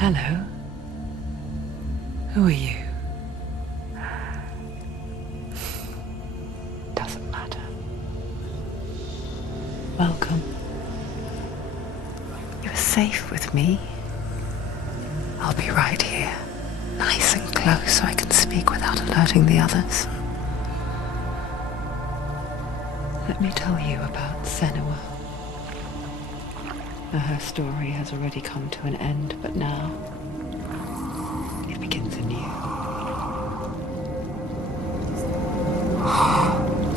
Hello. Who are you? Doesn't matter. Welcome. You're safe with me. I'll be right here, nice and close so I can speak without alerting the others. Let me tell you about Senua. Her story has already come to an end, but now it begins anew.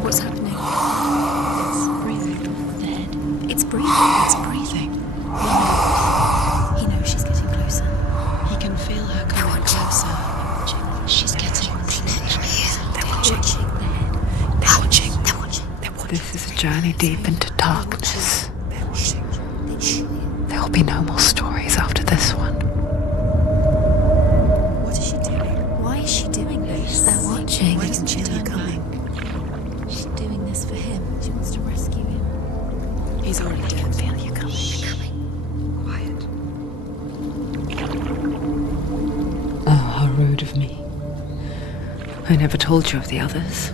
What's happening? It's breathing. The head. It's breathing. It's breathing. He knows she's getting closer. He can feel her coming closer. She's getting closer. They're watching. They're watching. They're watching. They're watching. This is a journey deep into darkness. There will be no more stories after this one. What is she doing? Why is she doing this? They're watching. Why doesn't she turn coming? She's doing this for him. She wants to rescue him. He's already dead. I can feel you coming. You're coming. Quiet. Oh, how rude of me. I never told you of the others.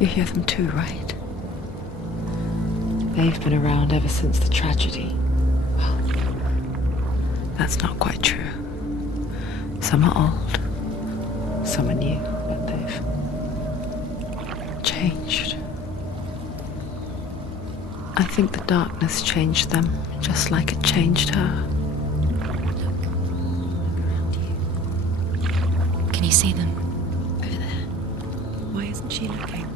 You hear them too, right? They've been around ever since the tragedy. Well, that's not quite true. Some are old, some are new, but they've changed. I think the darkness changed them, just like it changed her. Can you see them? Over there. Why isn't she looking?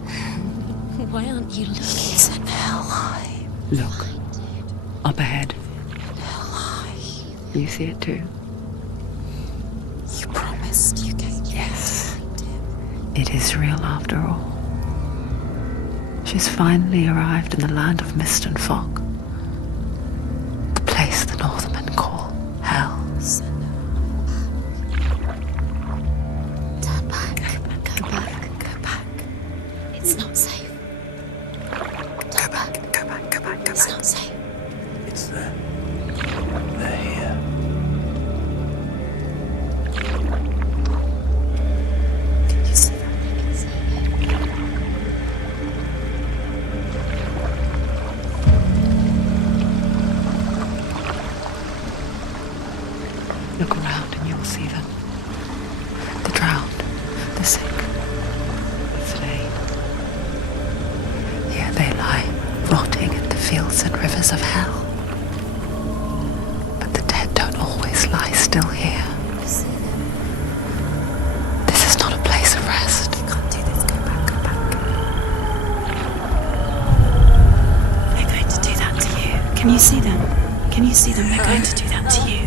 Why aren't you looking? He's in hell high. Look, up ahead. Hell high. You see it too? You promised you could. Yes. It is real after all. She's finally arrived in the land of mist and fog. The place the Northermen call hell. Turn back. Go back. Go back. It's not safe. Go back. Go back. Go back. Go It's back. not safe. It's there. They're here. Can you see that? I can see it. Look around and you'll see them. The drowned, the sick, the slain. Here they lie, rotting in the fields and rivers of hell. But the dead don't always lie still here. This is not a place of rest. You can't do this. Go back. Go back. They're going to do that to you. Can you see them? Can you see them? They're going to do that to you.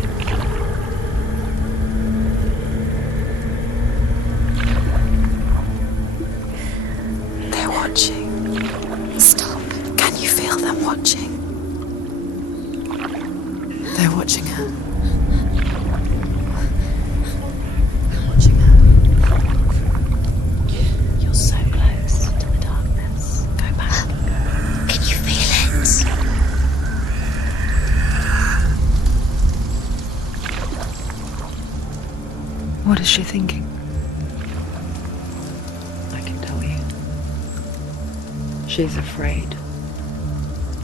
They're watching. Stop. Can you feel them watching? They're watching her. They're watching her. What is she thinking? I can tell you. She's afraid.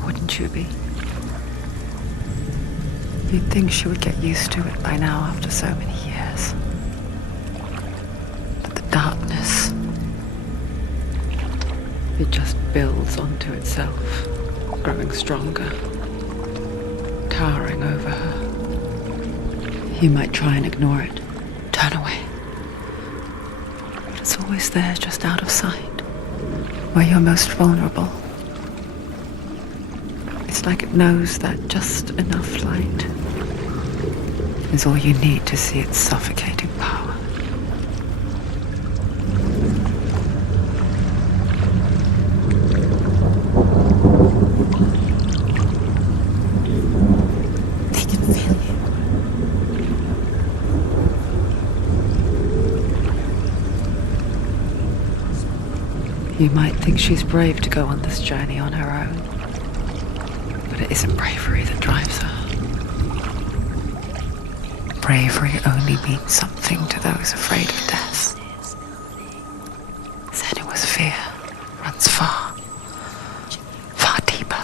Wouldn't you be? You'd think she would get used to it by now after so many years. But the darkness, it just builds onto itself, growing stronger, towering over her. You might try and ignore it, turn away. But it's always there, just out of sight, where you're most vulnerable. It's like it knows that just enough light is all you need to see its suffocating power. They can feel you. You might think she's brave to go on this journey on her own. But it isn't bravery that drives her. Bravery only means something to those afraid of death. Senua's fear runs far, far deeper.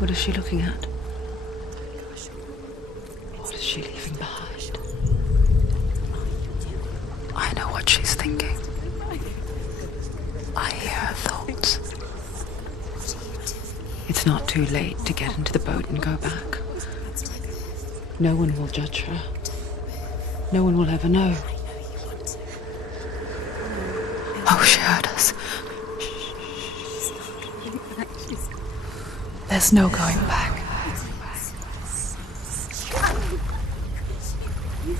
What is she looking at? What is she leaving behind? I know what she's thinking. I hear her thoughts. It's not too late to get into the boat and go back. No one will judge her. No one will ever know. Oh, she heard us. There's no going back. You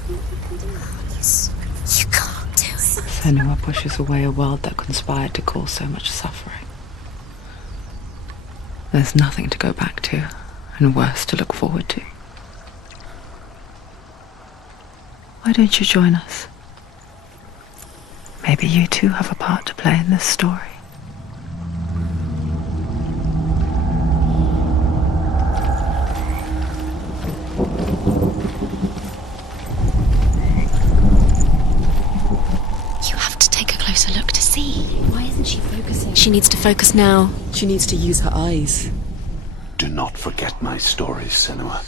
can't do it. Senua pushes away a world that conspired to cause so much suffering. There's nothing to go back to, and worse to look forward to. Why don't you join us? Maybe you too have a part to play in this story. Look to see. Why isn't she focusing? She needs to focus now. She needs to use her eyes. Do not forget my stories, Senua.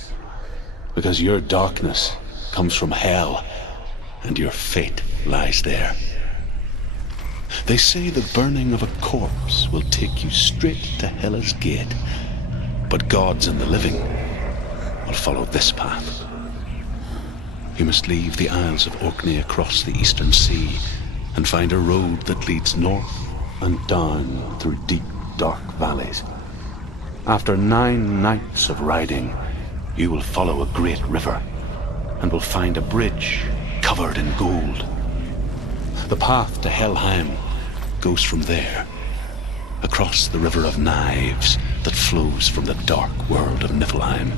Because your darkness comes from hell, and your fate lies there. They say the burning of a corpse will take you straight to Hela's gate, but gods and the living will follow this path. You must leave the Isles of Orkney across the eastern sea and find a road that leads north and down through deep, dark valleys. After 9 nights of riding, you will follow a great river and will find a bridge covered in gold. The path to Helheim goes from there, across the River of Knives that flows from the dark world of Niflheim.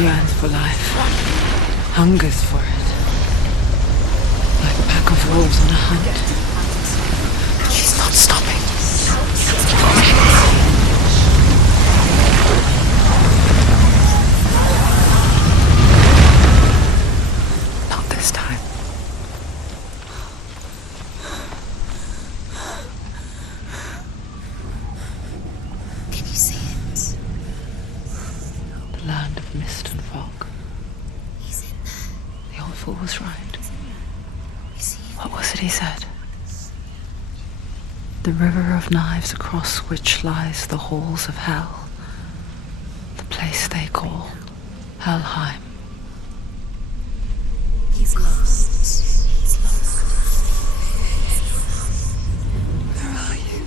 Yearns for life. hungers for it. Like a pack of wolves on a hunt. She's not stopping. Not this time. Can you see it? The land of mist and fog. He's in there. The old fool was right. Is he? What was it he said? The river of knives across which lies the halls of hell. The place they call Helheim. He's lost. He's lost. Where are you?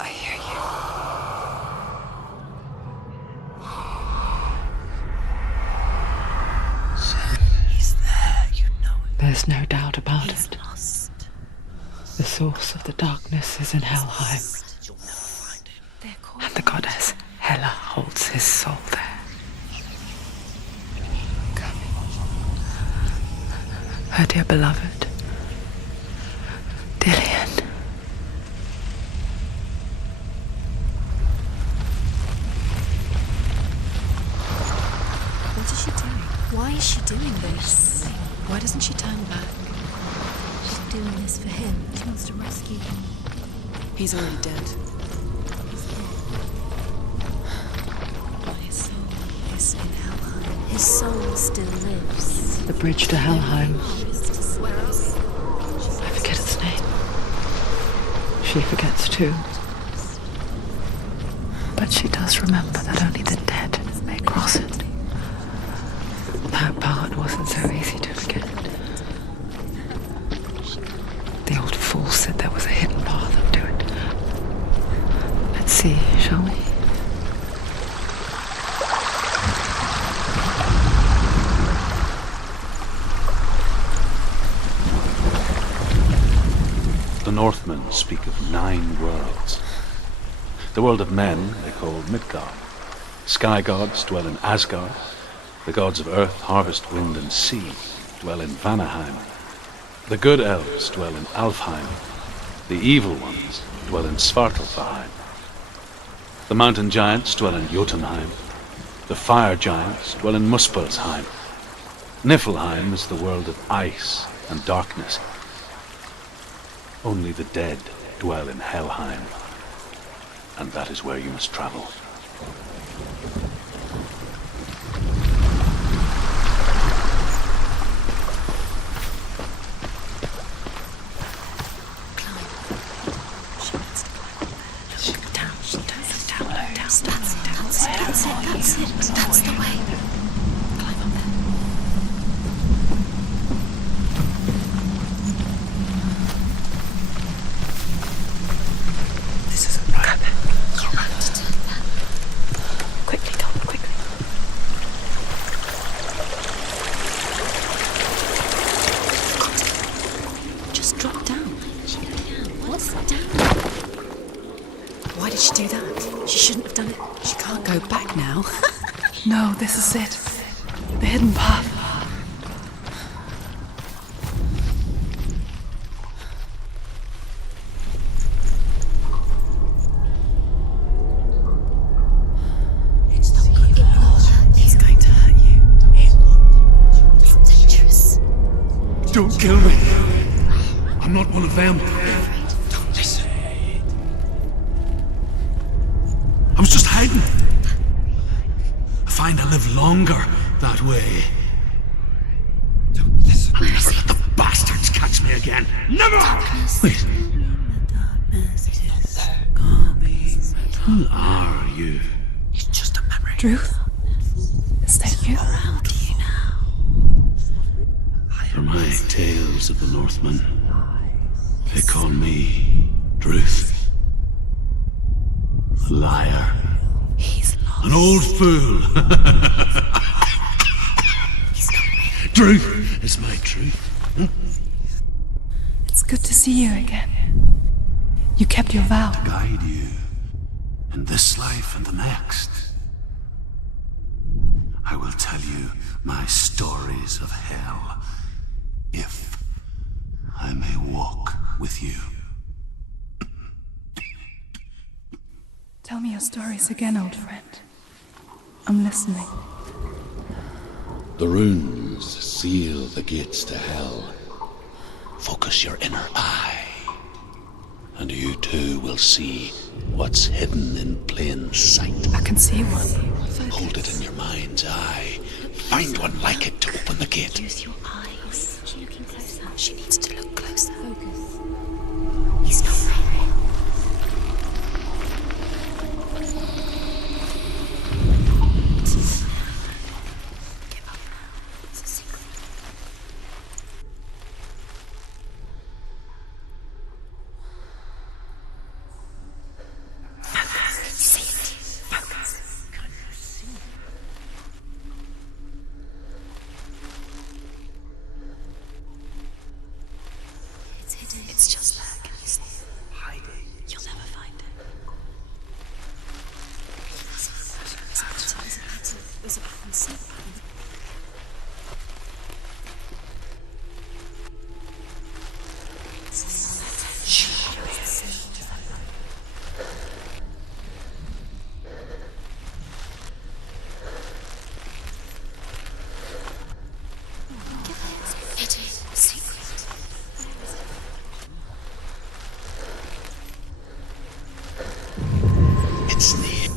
I hear you. He's there, you know it. There's no doubt about He's it. lost. The source of the darkness is in Helheim, You'll never find him. They're calling. and the goddess Hela holds his soul there. Her dear beloved, Dillian. What is she doing? Why is she doing this? Why doesn't she turn back? She's doing this for him. She wants to rescue him. He's already dead. But his soul is in Helheim. His soul still lives. The bridge to Helheim. Where else? I forget its name. She forgets too. But she does remember that only the dead may cross it. That part wasn't so easy to forget. The old fool said there was a hidden path up to it. Let's see, shall we? The Northmen speak of 9 worlds. The world of men they call Midgard. Sky gods dwell in Asgard. The gods of earth, harvest, wind, and sea dwell in Vanaheim. The good elves dwell in Alfheim. The evil ones dwell in Svartalfheim. The mountain giants dwell in Jotunheim. The fire giants dwell in Muspelheim. Niflheim is the world of ice and darkness. Only the dead dwell in Helheim, and that is where you must travel. That's the way. Climb up there. This isn't right. Quickly, Tom, quickly. Just drop down. What's down? Why did she do that? She shouldn't have done it. She can't go back now. No, this is it. The hidden path. He's going to hurt you. It's dangerous. Don't kill me! I'm not one of them. Don't Listen. I was just hiding. I find I live longer that way. Don't listen. I'll never let the bastards catch me again. Never! Wait. Who are you? It's just a memory. Ruth? Is that you? Around you now. For my tales of the Northmen, they call me Druth. A liar. He's lost. An old fool. Truth is my truth. It's good to see you again. You kept your vow. Guide you in this life and the next. I will tell you my stories of hell, if I may walk with you. Tell me your stories again, old friend. I'm listening. The runes seal the gates to hell. Focus your inner eye, and you too will see what's hidden in plain sight. I can see one. Hold it in your mind's eye. Find one like it to open the gate. Use your eyes. Is she looking closer? She needs to look closer. Focus. He's not real. Give up now. It's a secret. See it. Focus. It's hidden. It's just there. Can you see it? Hiding. You'll never find it. There's a pattern. See the pattern. It is a secret. It's near.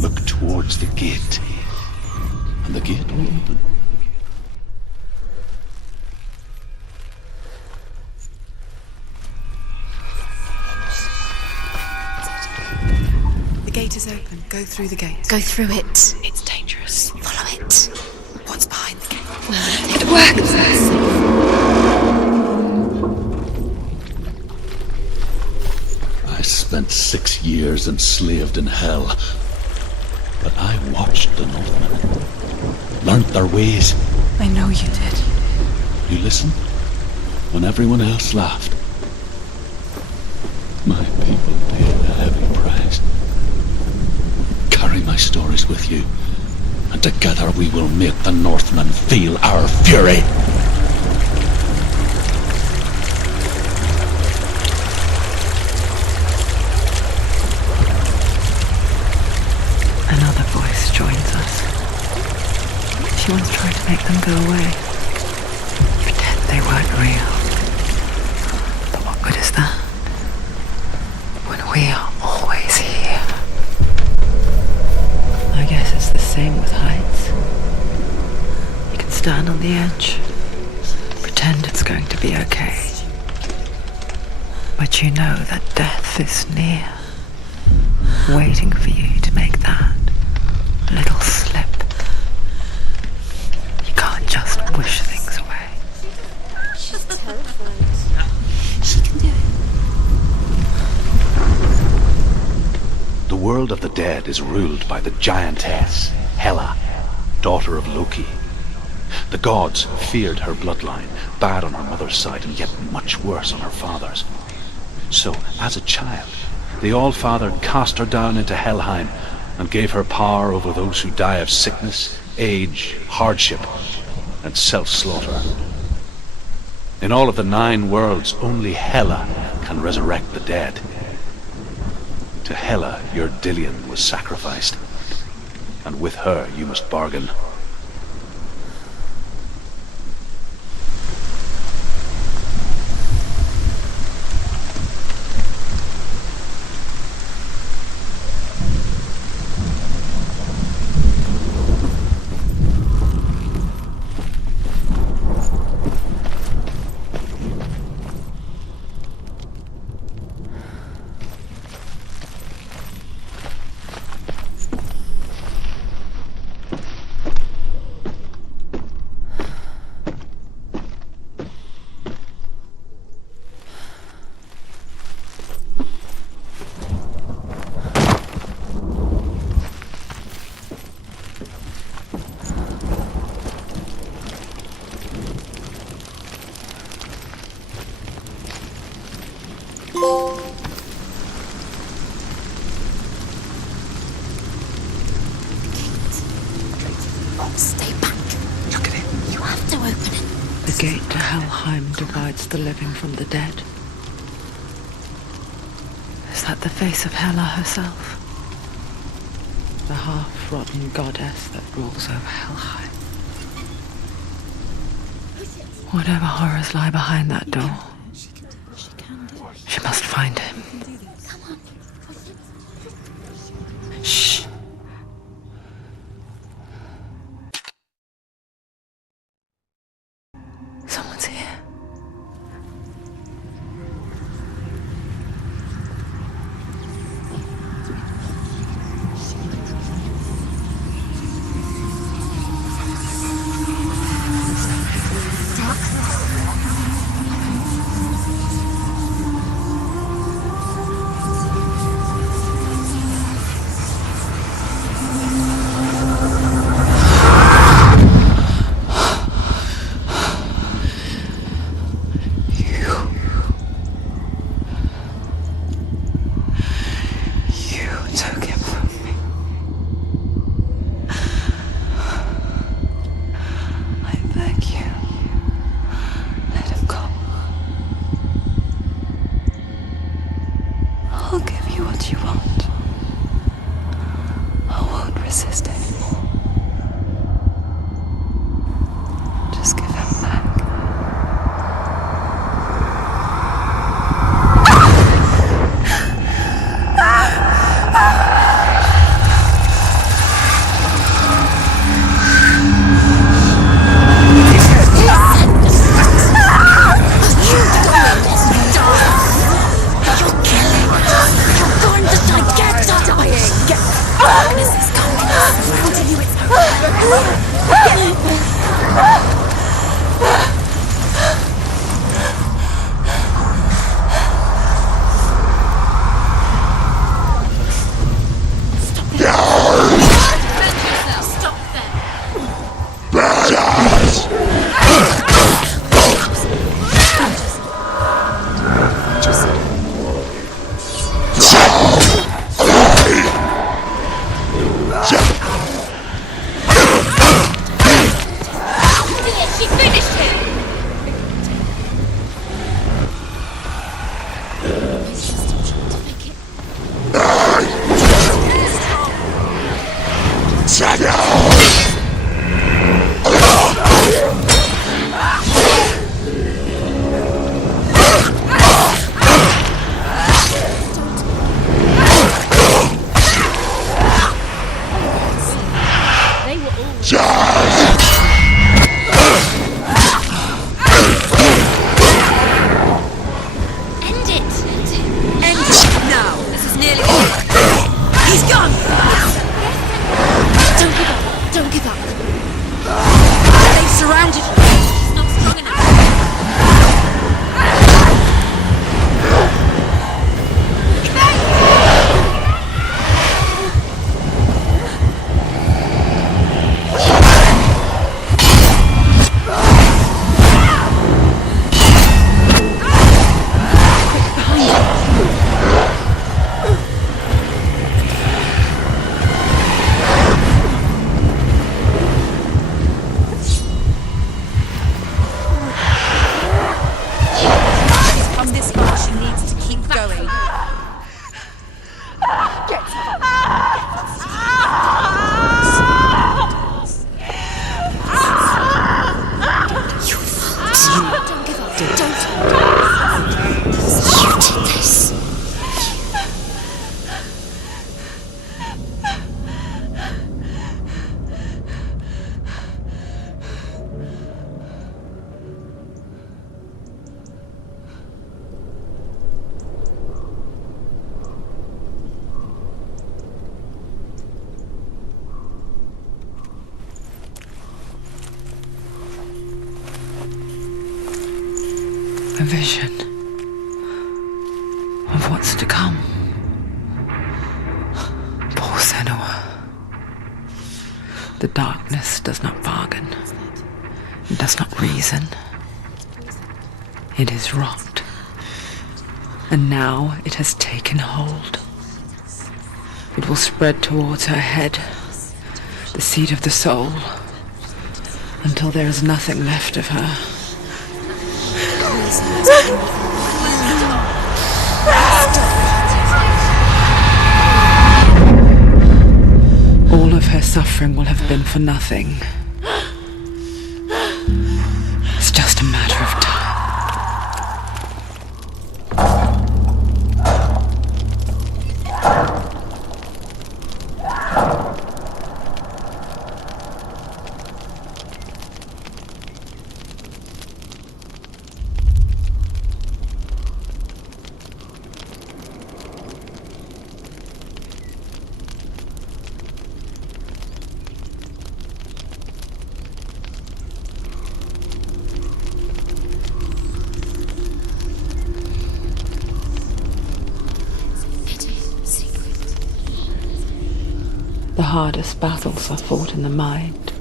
Look towards the gate, and the gate will open. The gate is open. Go through the gate. Go through it. It's dangerous. Follow it. What's behind the gate? It works. I spent 6 years enslaved in hell, but I watched the Northmen, learnt their ways. I know you did. You listened when everyone else laughed. My people paid a heavy price. Carry my stories with you, and together we will make the Northmen feel our fury. Another voice joins us. She once tried to make them go away. Pretend they weren't real. But what good is that? When we are always here. I guess it's the same with heights. You can stand on the edge, pretend it's going to be okay. But you know that death is near, waiting for you to make that little slip. You can't just wish things away. She's terrified. She can do it. The world of the dead is ruled by the giantess, Hela, daughter of Loki. The gods feared her bloodline, bad on her mother's side and yet much worse on her father's. So, as a child, the All-Father cast her down into Helheim and gave her power over those who die of sickness, age, hardship, and self-slaughter. In all of the 9 worlds, only Hela can resurrect the dead. To Hela, your Dillion was sacrificed, and with her you must bargain. The gate to Helheim divides the living from the dead. Is that the face of Hela herself? The half-rotten goddess that rules over Helheim. Whatever horrors lie behind that door, she must find him. Shh. Someone's here. I'll give you what you want. I won't resist anymore. Just give him back. A vision of what's to come. Poor Senua. The darkness does not bargain. It does not reason. It is wrought. And now it has taken hold. It will spread towards her head, the seat of the soul, until there is nothing left of her All of her suffering will have been for nothing. It's just a matter of time. The hardest battles are fought in the mind.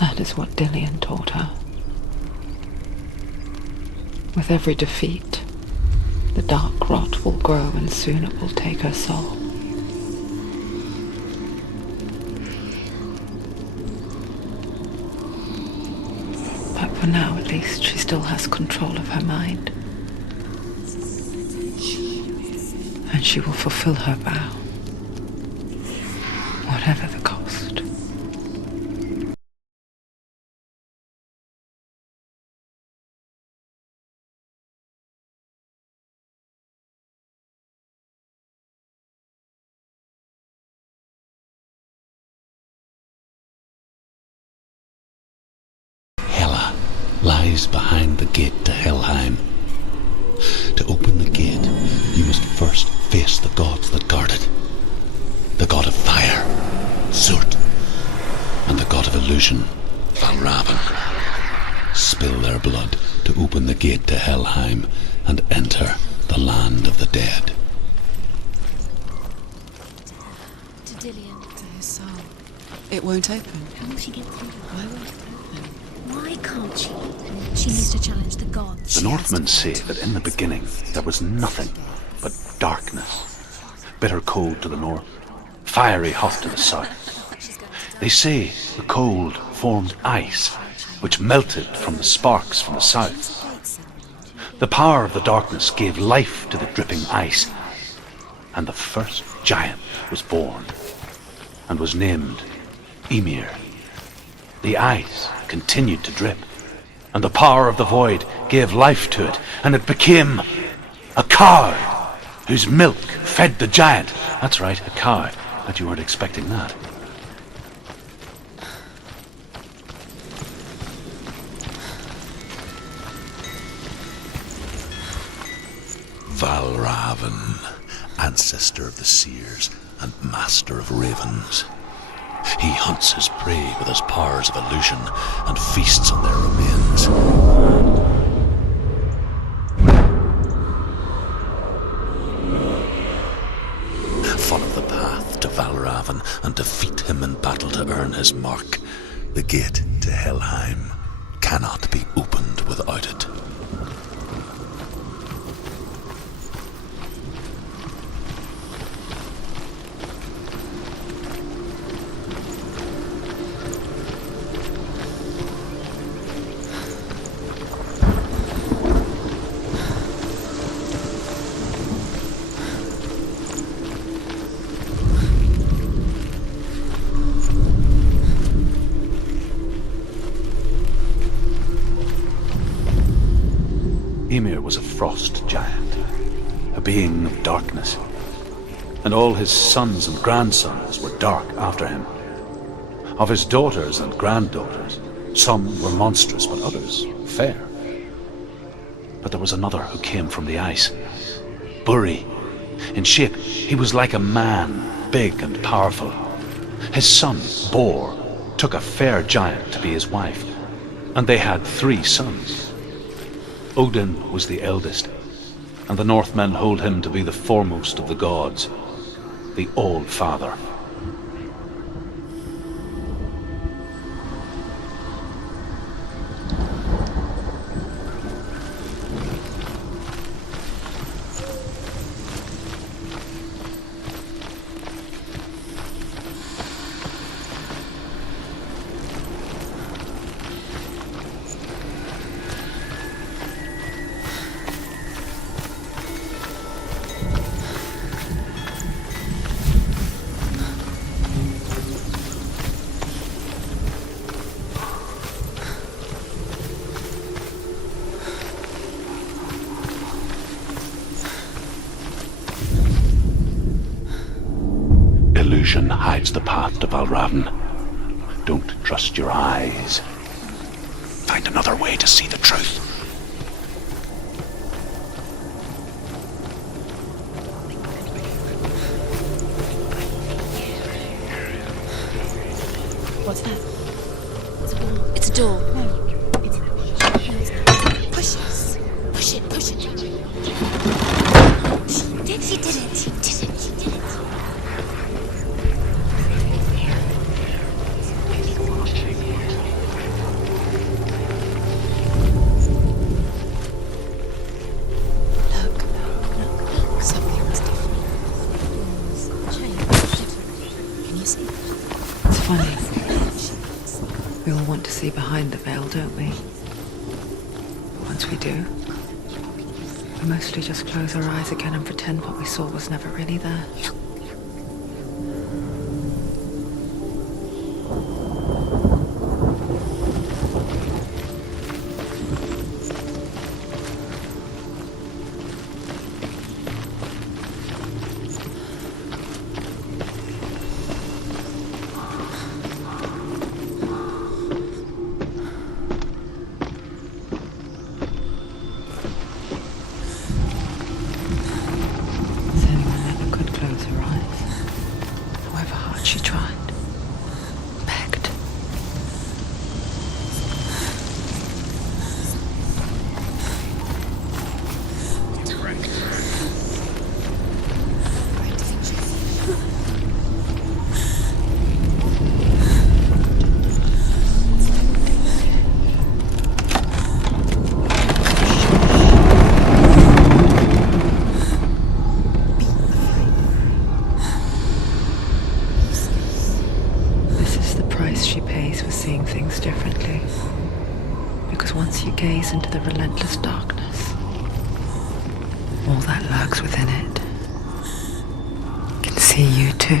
That is what Dillian taught her. With every defeat, the dark rot will grow and soon it will take her soul. But for now, at least, she still has control of her mind. And she will fulfill her vow. Whatever the cost. Hela lies behind the gate to Helheim. To open the gate, you must first face the gods that guard it. The god of fire, Surt, and the god of illusion, Valravan. Spill their blood to open the gate to Helheim and enter the land of the dead. To Dillian. To his soul. It won't open. How will she get through? Why won't it open? Why can't she? She needs to challenge the gods. The Northmen say that in the beginning there was nothing but darkness. Bitter cold to the north, fiery hot to the south. They say the cold formed ice, which melted from the sparks from the south. The power of the darkness gave life to the dripping ice, and the first giant was born, and was named Ymir. The ice continued to drip, and the power of the void gave life to it, and it became a cow, whose milk fed the giant. That's right, a cow. Bet you weren't expecting that. Valravan, ancestor of the seers and master of ravens. He hunts his prey with his powers of illusion and feasts on their remains. Follow the path to Valravan and defeat him in battle to earn his mark. The gate to Helheim cannot be opened without it. Ymir was a frost giant, a being of darkness, and all his sons and grandsons were dark after him. Of his daughters and granddaughters, some were monstrous, but others fair. But there was another who came from the ice, Buri. In shape, he was like a man, big and powerful. His son, Bor, took a fair giant to be his wife, and they had 3 sons. Odin was the eldest, and the Northmen hold him to be the foremost of the gods, the All-Father. illusion hides the path to Valravn. Don't trust your eyes. Find another way to see the truth. What's that? It's a door. Push it. Push it. Push it. She did it. She did it. She did it. Look. Something was different. Changed. Can you see? It's funny. We all want to see behind the veil, don't we? Once we do, we mostly just close our eyes again and pretend what we saw was never really there. She tried, begged. She pays for seeing things differently. Because once you gaze into the relentless darkness, all that lurks within it can see you too.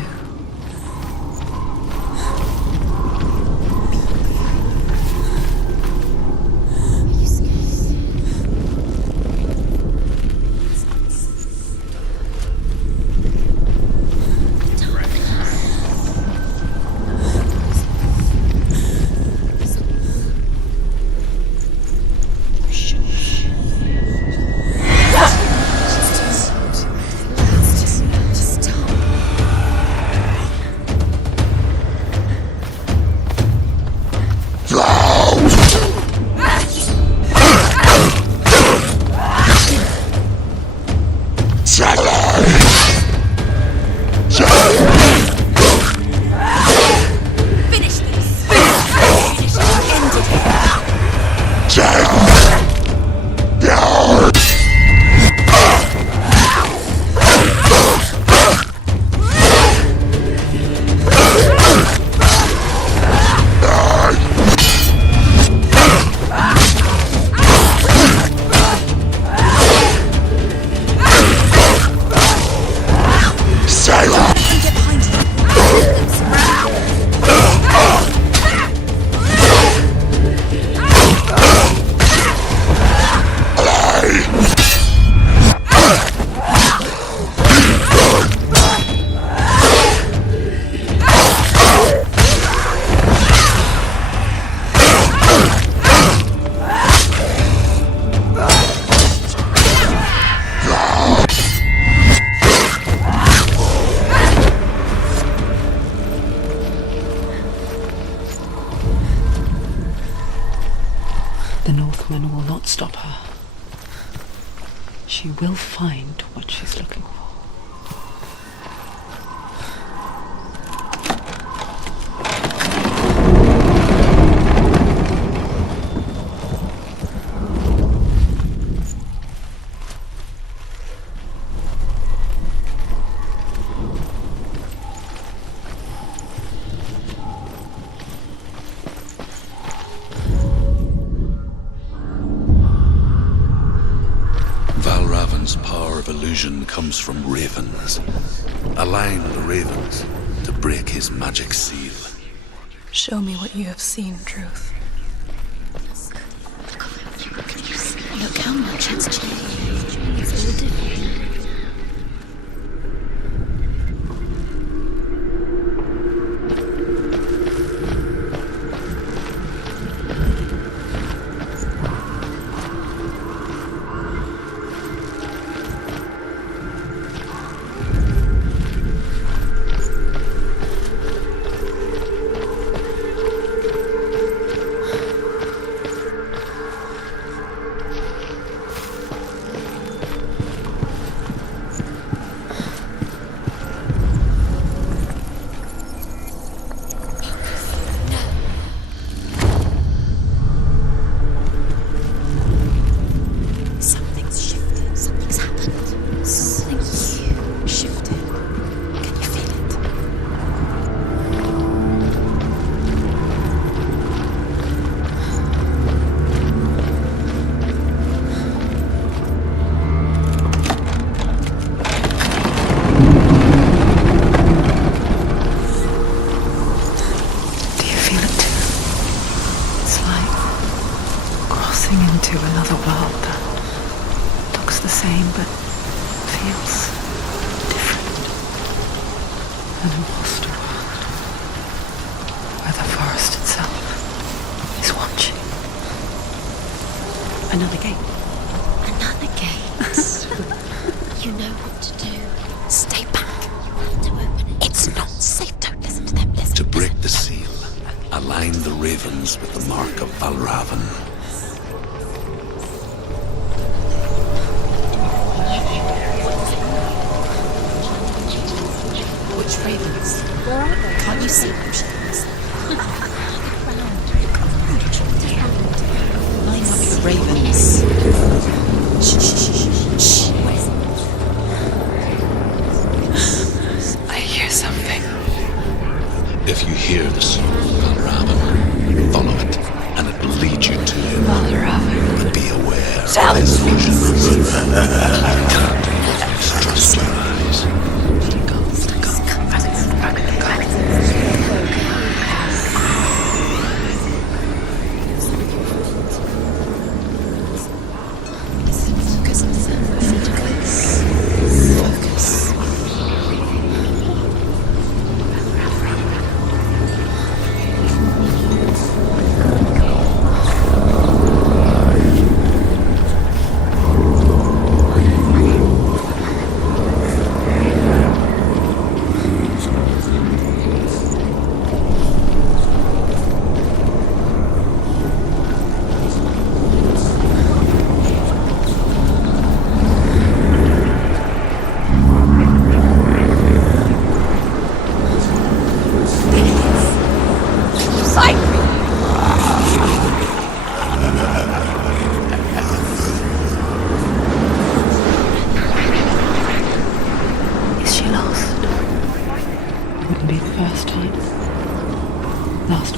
The Northman will not stop her. She will find what she's looking for. Valravn's power of illusion comes from ravens. Align the ravens to break his magic seal. Show me what you have seen, Truth. Look how much it's changed. It's all different. crossing into another world that looks the same but feels different. An imposter world where the forest itself is watching. Another gate. Another gate. You know what to do. Stay back. You have to open it. It's not safe. Don't listen to them. Listen. To break the seal, align the ravens with the mark of Valravan. Which ravens? Where are they? Can't you see them? Line up your ravens. Shh, shh, shh, shh. I hear something. If you hear the song of Valravan, follow it, and it will lead you to him. Valravan. But be aware of his visions. Can't trust your eyes.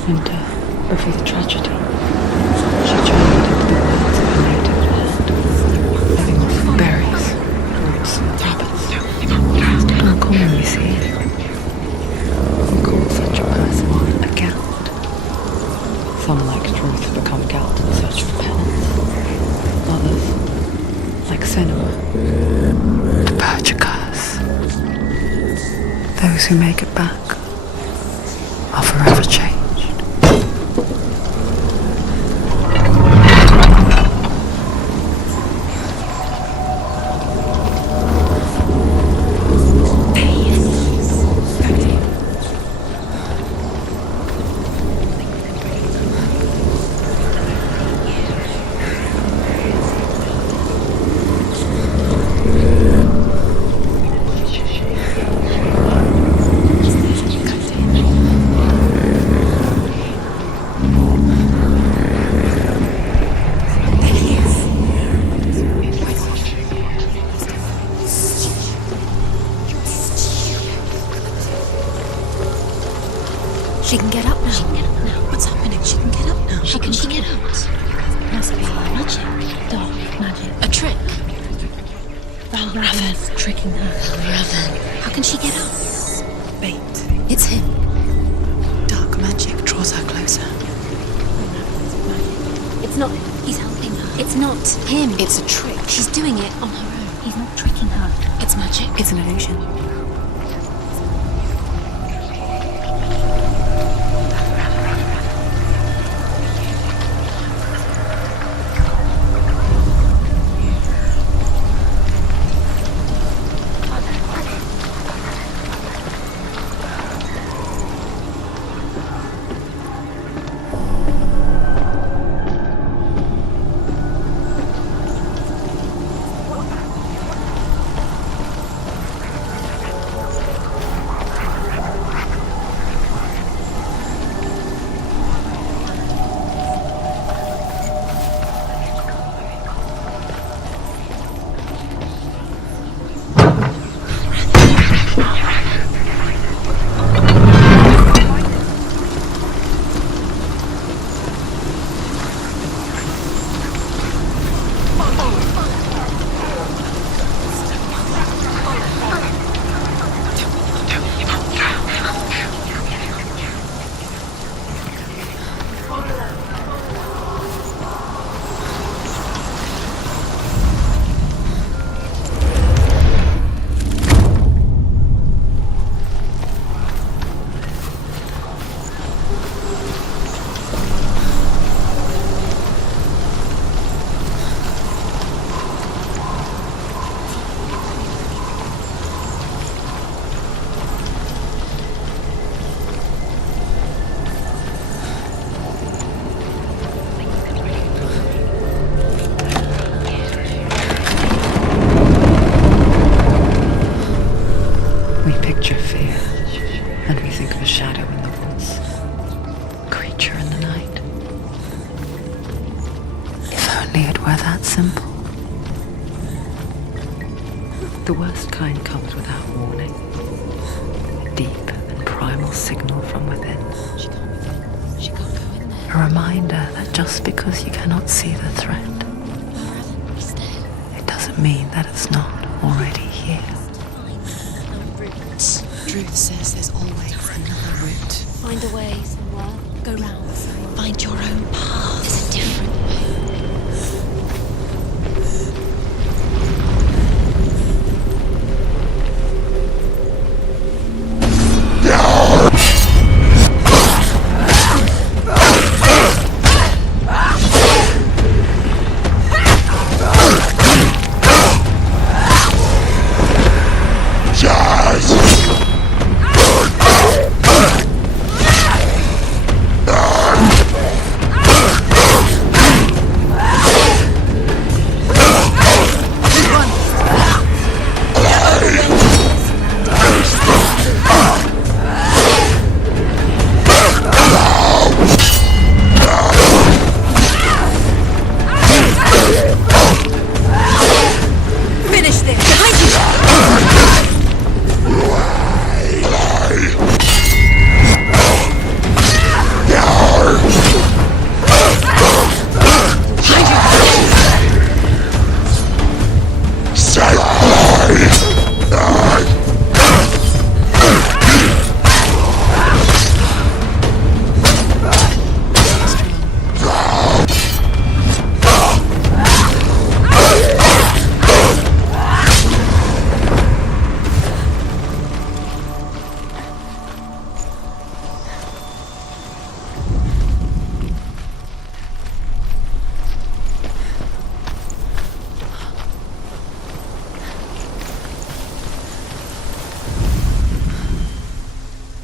winter, before the tragedy, she journeyed into the wilds of her native land, living off berries, roots, and rabbits. Don't call me, see. We call such a person a Gelt. Some, like Truth, become Gelt in search of penance. Others, like Senua, The purge occurs. Those who make it back are forever changed. She can get up now. She can get up now. What's happening? She can get up now. How can she get out? Must be magic. Dark magic. A trick. Valravan's tricking her. Valravan. How can she get out? Bait. It's him. Dark magic draws her closer. It's not. He's helping her. It's not him. It's a trick. She's doing it on her own. He's not tricking her. It's magic. It's an illusion. only it were that simple. The worst kind comes without warning. A deep and primal signal from within. She can't go in there. A reminder that just because you cannot see the threat, it doesn't mean that it's not already here. Truth says there's always another route. Find a way somewhere. Go round. Find your own path. There's a different way.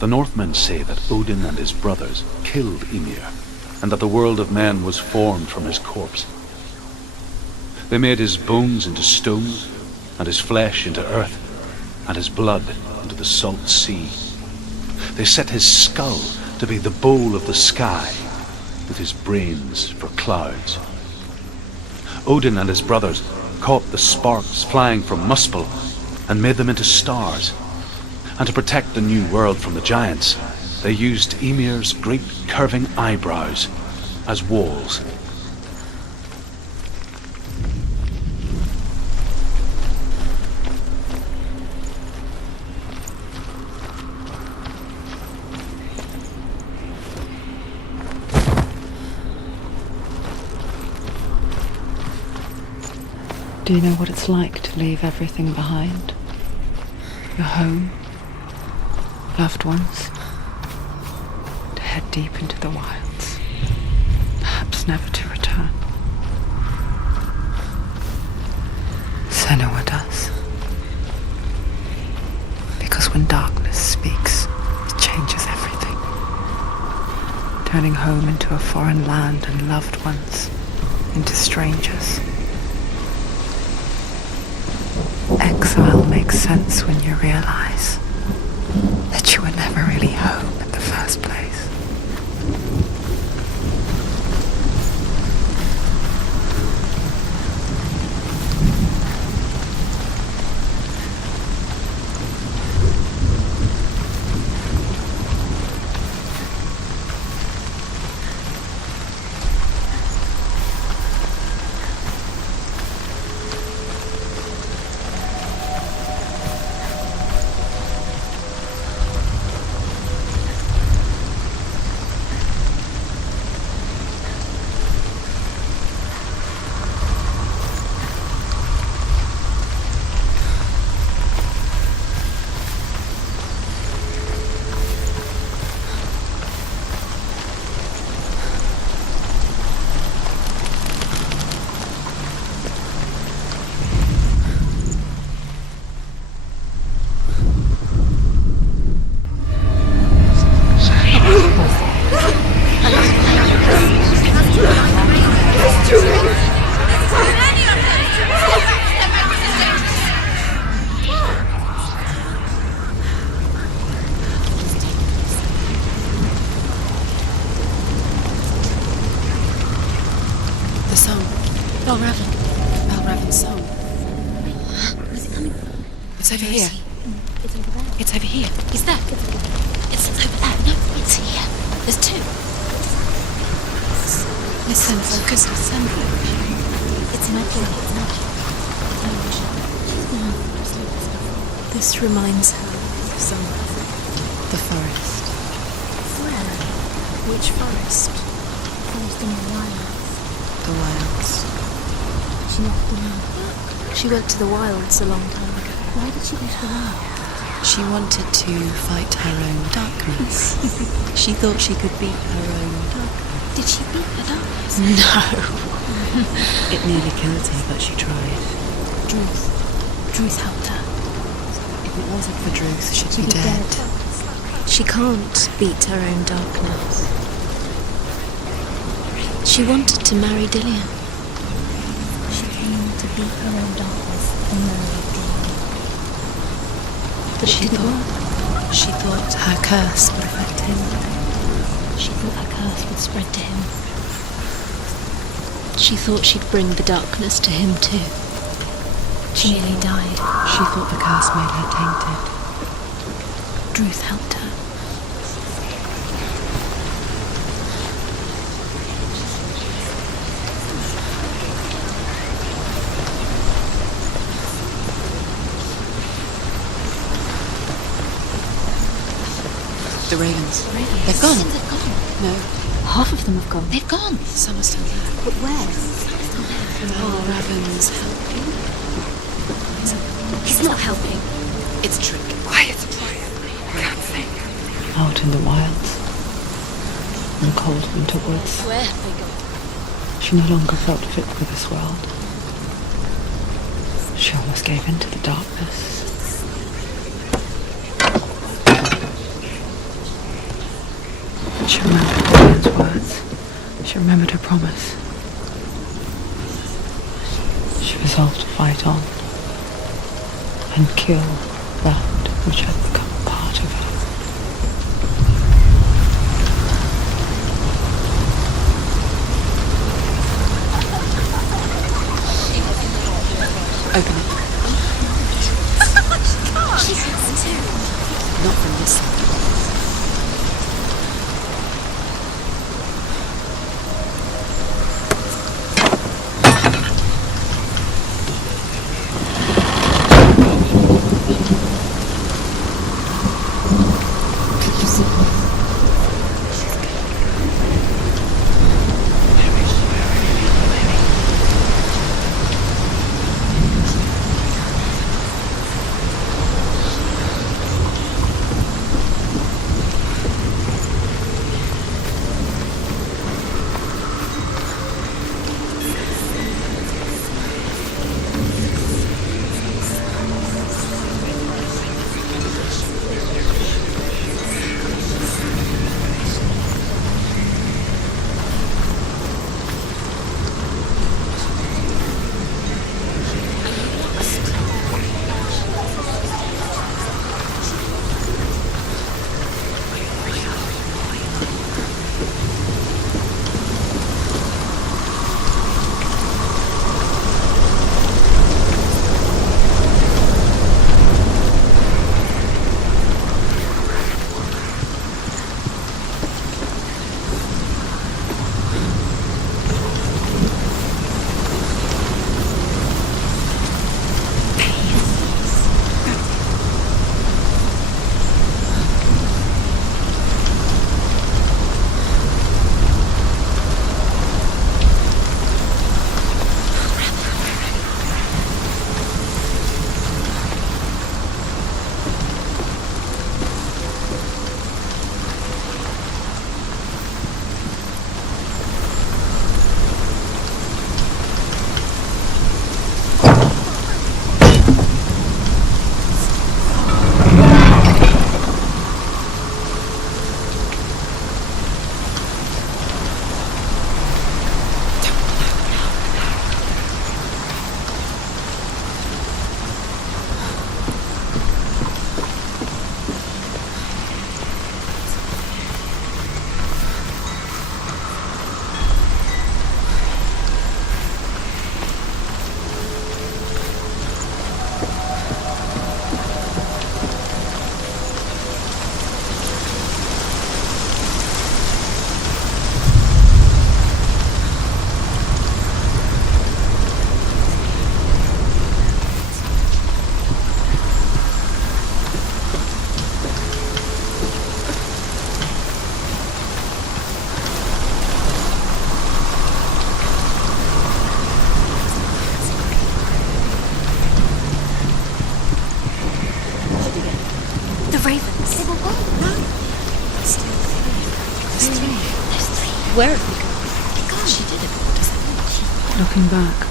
The Northmen say that Odin and his brothers killed Ymir, and that the world of men was formed from his corpse. They made his bones into stone, and his flesh into earth, and his blood into the salt sea. They set his skull to be the bowl of the sky, with his brains for clouds. Odin and his brothers caught the sparks flying from Muspel and made them into stars. And to protect the new world from the giants, they used Ymir's great curving eyebrows as walls. Do you know what it's like to leave everything behind? Your home, loved ones, to head deep into the wilds, perhaps never to return. Senua does. Because when darkness speaks, it changes everything, turning home into a foreign land and loved ones into strangers. Exile makes sense when you realize that you were never really home in the first place. The song. Raven. Raven's song. Where's it coming from? It's over Where here. is he? It's over there. It's over here. He's there. It's over there. No, it's here. There's two. Listen, focus, listen. It's magic. It's magic. It's no vision. This reminds her of somewhere. The forest. Where? Which forest? Forest in the wilds. The wilds. She left the wild. She went to the wilds a long time ago. Why did she go to the wild? She wanted to fight her own darkness. She thought she could beat her own darkness. Did she beat the darkness? No. It nearly killed her, but she tried. Druth helped her. If it wasn't for Druth, she'd be dead. She can't beat her own darkness. She wanted to marry Dillian. She came to beat her own darkness and marry Dillian. But She thought her curse would affect him. She thought her curse would spread to him. She thought she'd bring the darkness to him too. She nearly died. She thought the curse made her tainted. Druth helped her. The ravens. They've gone. They've gone. No, Half of them have gone. they've gone. Some are still there. But where? Raven's helping. He's not helping. It's a trick. Quiet. I can't think. Out in the wilds, in the cold winter woods, Where have they gone? she no longer felt fit for this world. She almost gave in to the darkness. She remembered Dillian's words. She remembered her promise. She resolved to fight on and kill that which had become part of her. Open it. She has too. Not from this side. Looking back,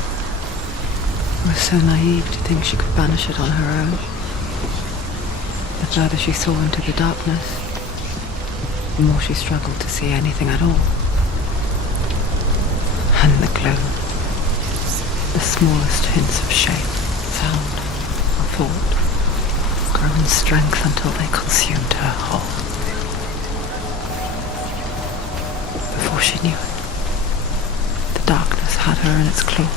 I was so naive to think she could banish it on her own. The further she saw into the darkness, the more she struggled to see anything at all. And the gloom, the smallest hints of shape, sound, or thought, grew in strength until they consumed her whole. Before she knew it, the darkness had her in its claws.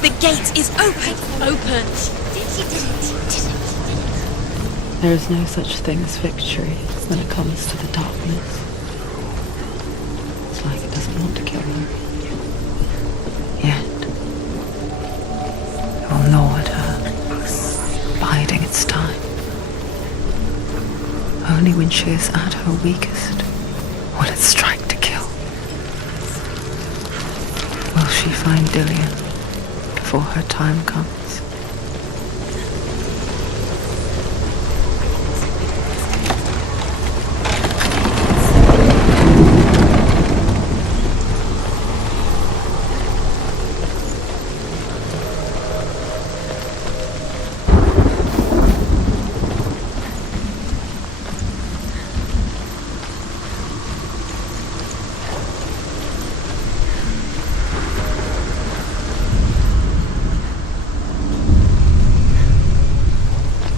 The gate is open! Open! There is no such thing as victory when it comes to the darkness. It's like it doesn't want to kill her. Yet, it will gnaw at her, biding its time. Only when she is at her weakest will it strike to kill. Will she find Dillian before her time comes?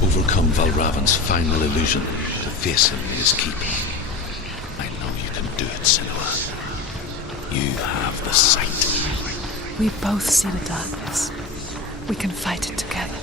Overcome Valravan's final illusion to face him in his keep. I know you can do it, Senua. You have the sight. We both see the darkness. We can fight it together.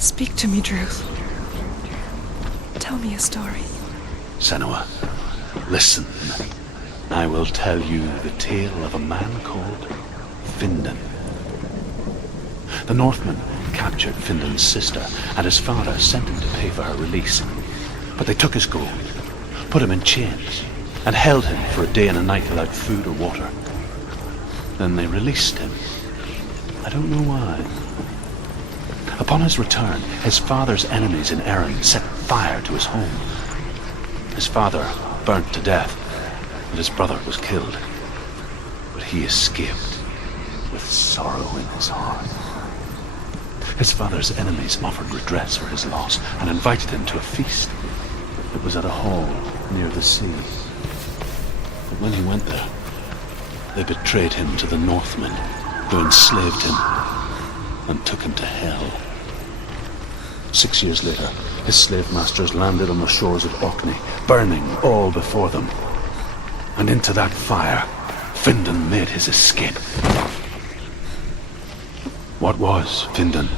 Speak to me, Druth. Tell me a story. Senua, listen. I will tell you the tale of a man called Findan. The Northmen captured Findan's sister, and his father sent him to pay for her release. But they took his gold, put him in chains, and held him for a day and a night without food or water. Then they released him. I don't know why. Upon his return, his father's enemies in Erin set fire to his home. His father burnt to death, and his brother was killed. But he escaped with sorrow in his heart. His father's enemies offered redress for his loss and invited him to a feast. It was at a hall near the sea. But when he went there, they betrayed him to the Northmen, who enslaved him and took him to hell. 6 years later, his slave masters landed on the shores of Orkney, burning all before them. And into that fire, Findan made his escape. What was Findan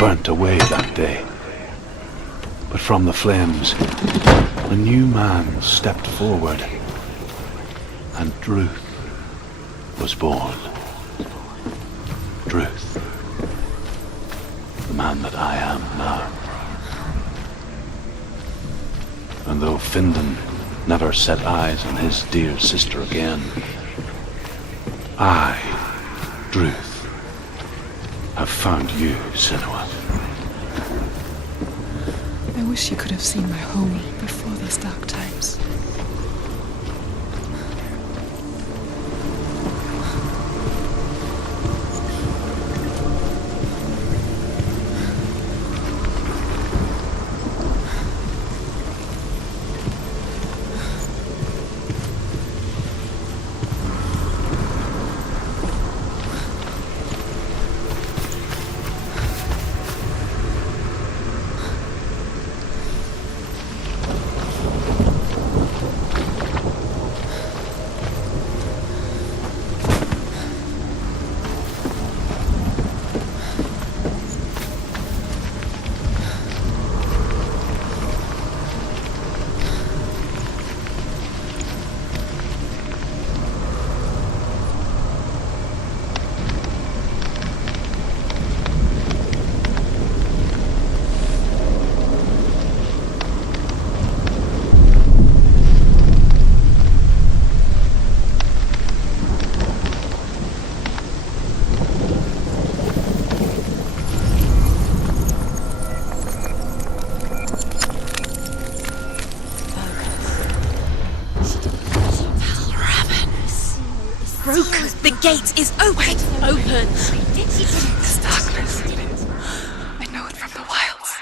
burnt away that day. But from the flames, a new man stepped forward, and Druth was born. Druth, the man that I am now. And though Findan never set eyes on his dear sister again, I, Druth, have found you, Senua. I wish you could have seen my home before these dark times. The gate is open! Open! This darkness. I know it from the wilds.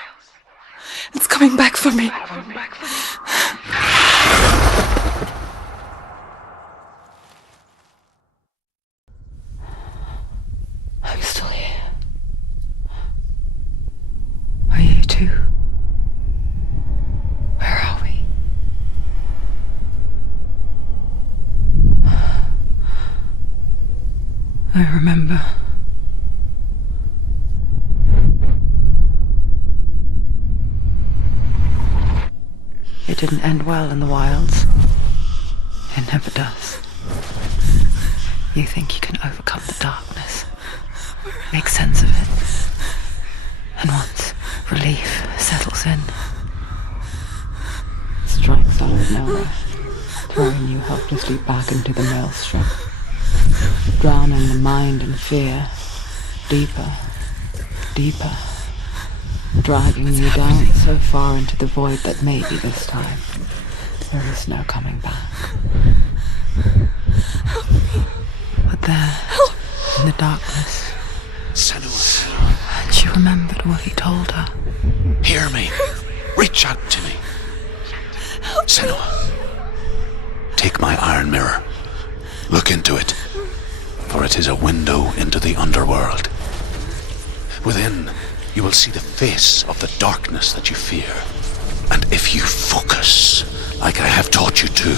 It's coming back for me. I'm still here. Are you too? Where are we? I remember. It didn't end well in the wilds. It never does. You think you can overcome the darkness, make sense of it, and once relief settles in, it strikes out of nowhere, throwing you helplessly back into the maelstrom, drowning the mind in fear, deeper, deeper, dragging you down so far into the void that maybe this time there is no coming back. But there, in the darkness, Senua, she remembered what he told her. hear me. Reach out to me. Senua, take my iron mirror. Look into it, for it is a window into the underworld. Within, you will see the face of the darkness that you fear. And if you focus, like I have taught you to,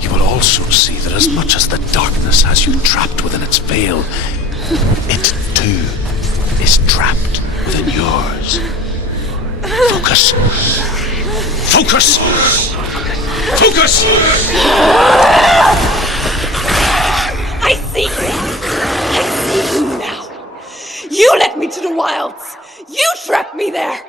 you will also see that as much as the darkness has you trapped within its veil, it too is trapped within yours. Focus. Focus! Focus! I see you! I see you now! You led me to the wilds! You trapped me there!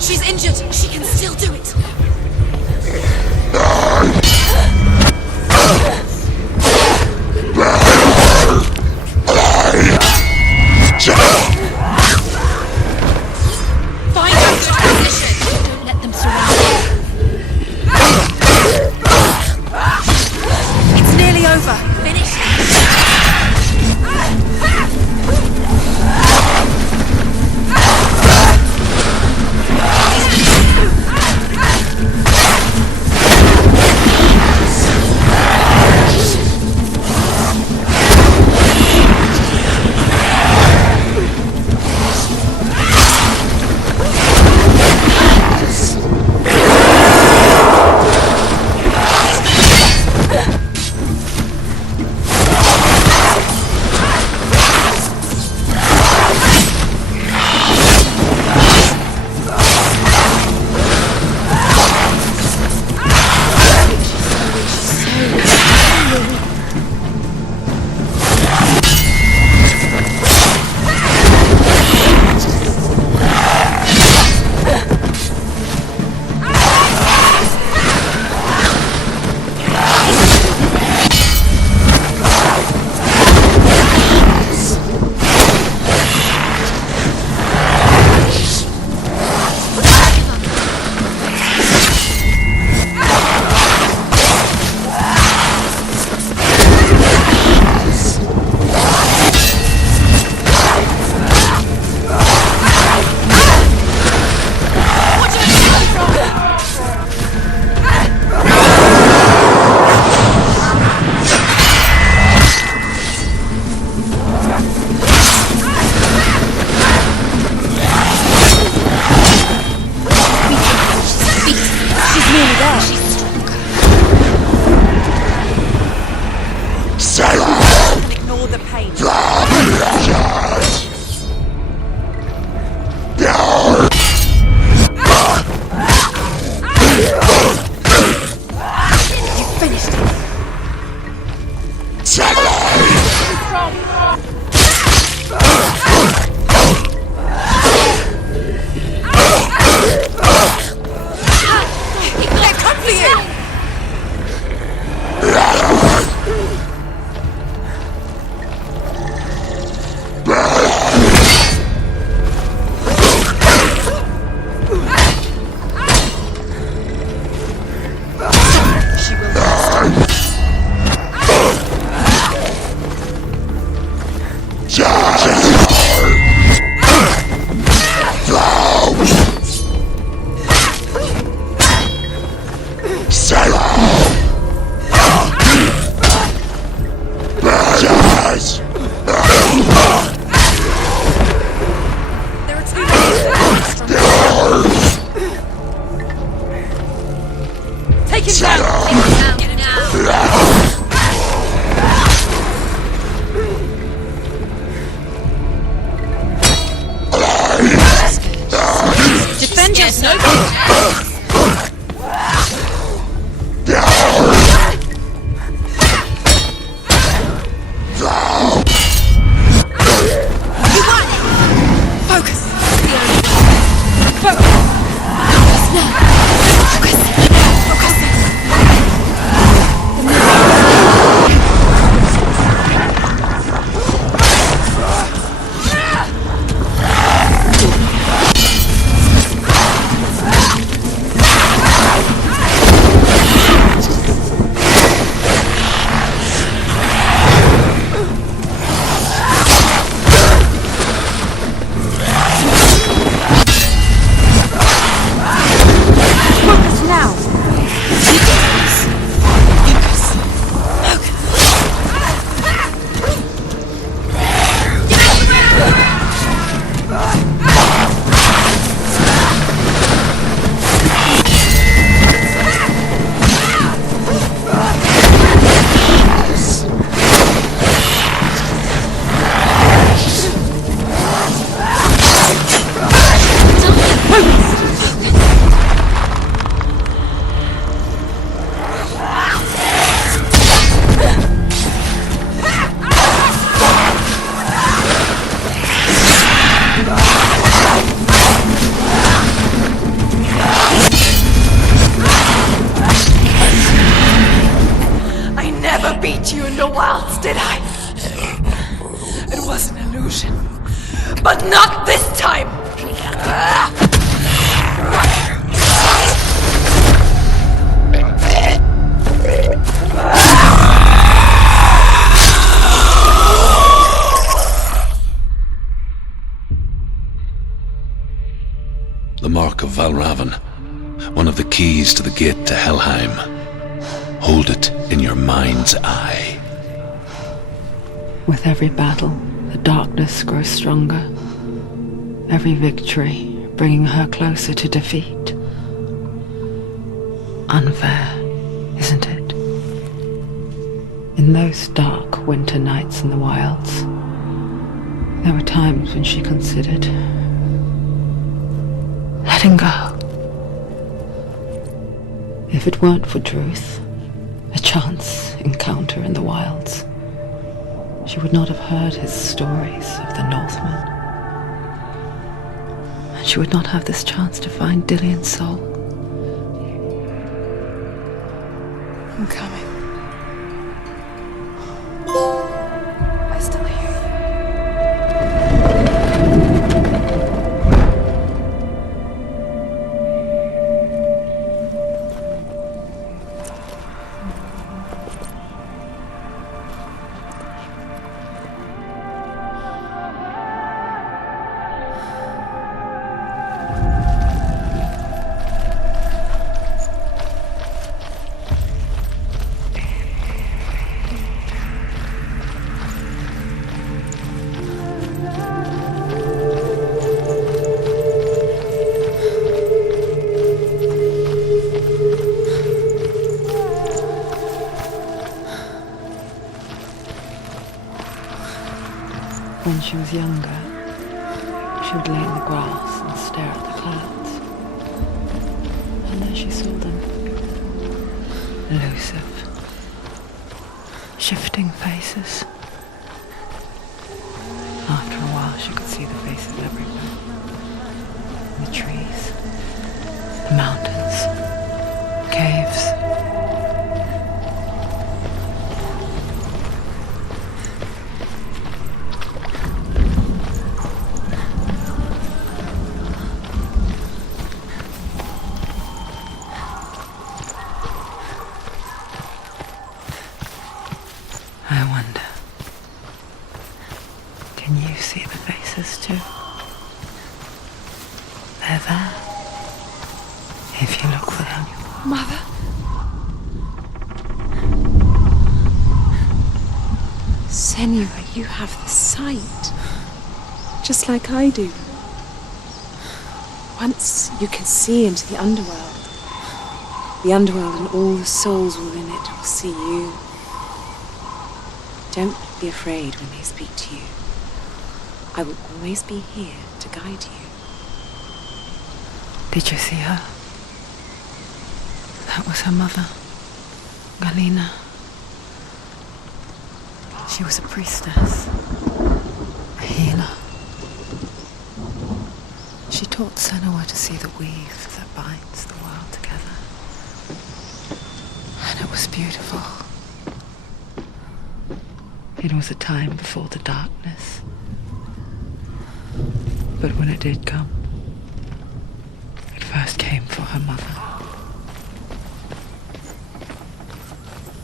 She's injured. She can still do it. Find out your position. Don't let them surround you. It's nearly over. Finish. Ignore the pain. You finished it. They're come for you. illusion. But not this time! The mark of Valravan, one of the keys to the gate to Helheim. Hold it in your mind's eye. With every battle, the darkness grows stronger. Every victory bringing her closer to defeat. Unfair, isn't it? In those dark winter nights in the wilds, there were times when she considered letting go. If it weren't for Druth, a chance encounter in the wilds, she would not have heard his stories of the Northmen. And she would not have this chance to find Dillion's soul. I'm coming. I still hear When she was younger, she would lay in the grass and stare at the clouds. And there she saw them. Elusive, shifting faces. After a while, she could see the faces everywhere. In the trees, the mountains, caves. I wonder, can you see the faces too? They're there, if you look for them. Mother? Senua, you have the sight. Just like I do. Once you can see into the underworld. The underworld and all the souls within it will see you. Don't be afraid when they speak to you. I will always be here to guide you. Did you see her? That was her mother, Galina. She was a priestess, a healer. She taught Senua to see the weave that binds the world together. And it was beautiful. It was a time before the darkness. But when it did come, it first came for her mother.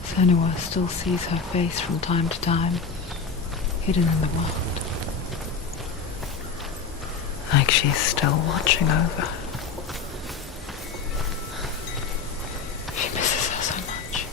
Senua still sees her face from time to time, hidden in the wild. Like she's still watching over her. She misses her so much.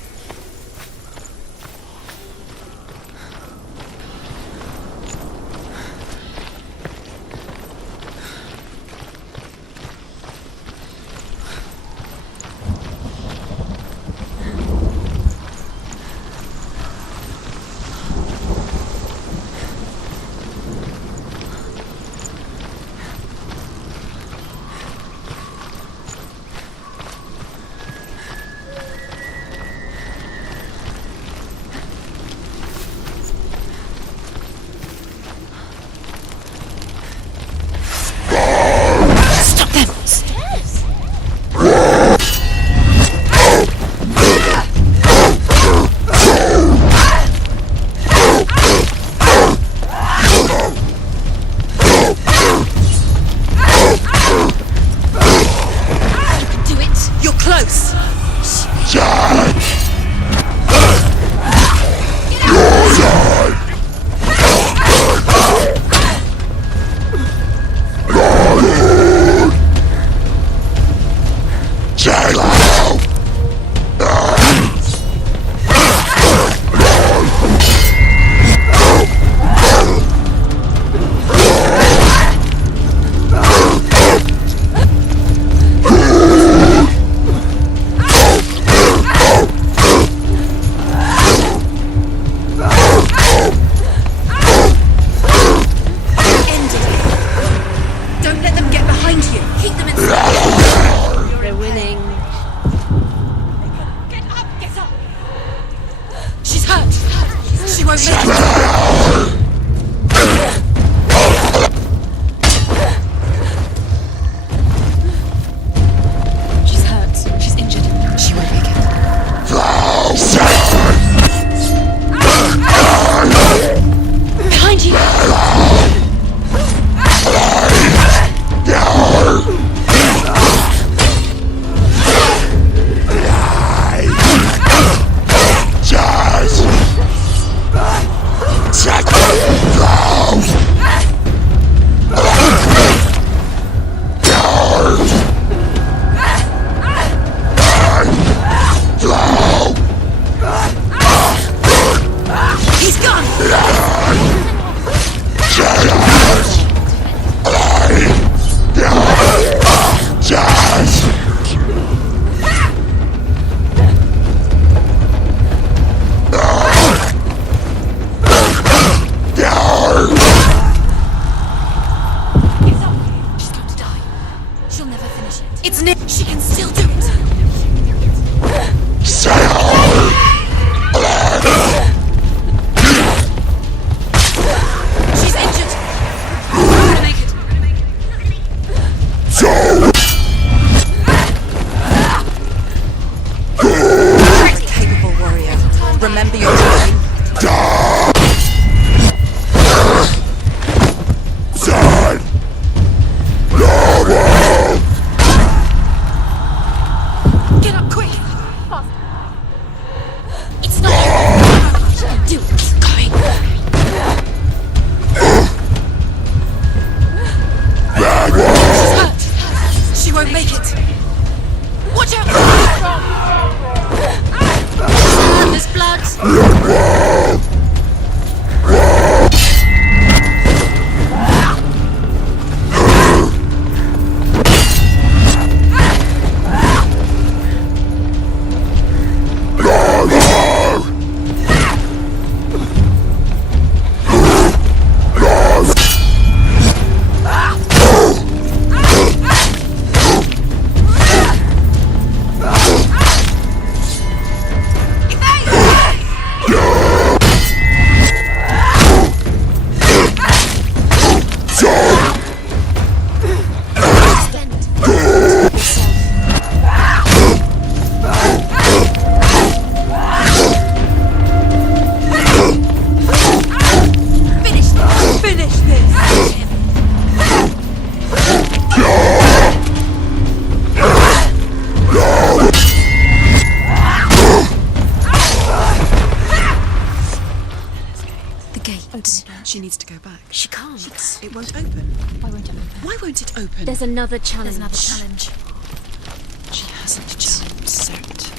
She needs to go back. She can't. It won't open. Why won't it open? Why won't it open? There's another challenge. She hasn't challenged Set.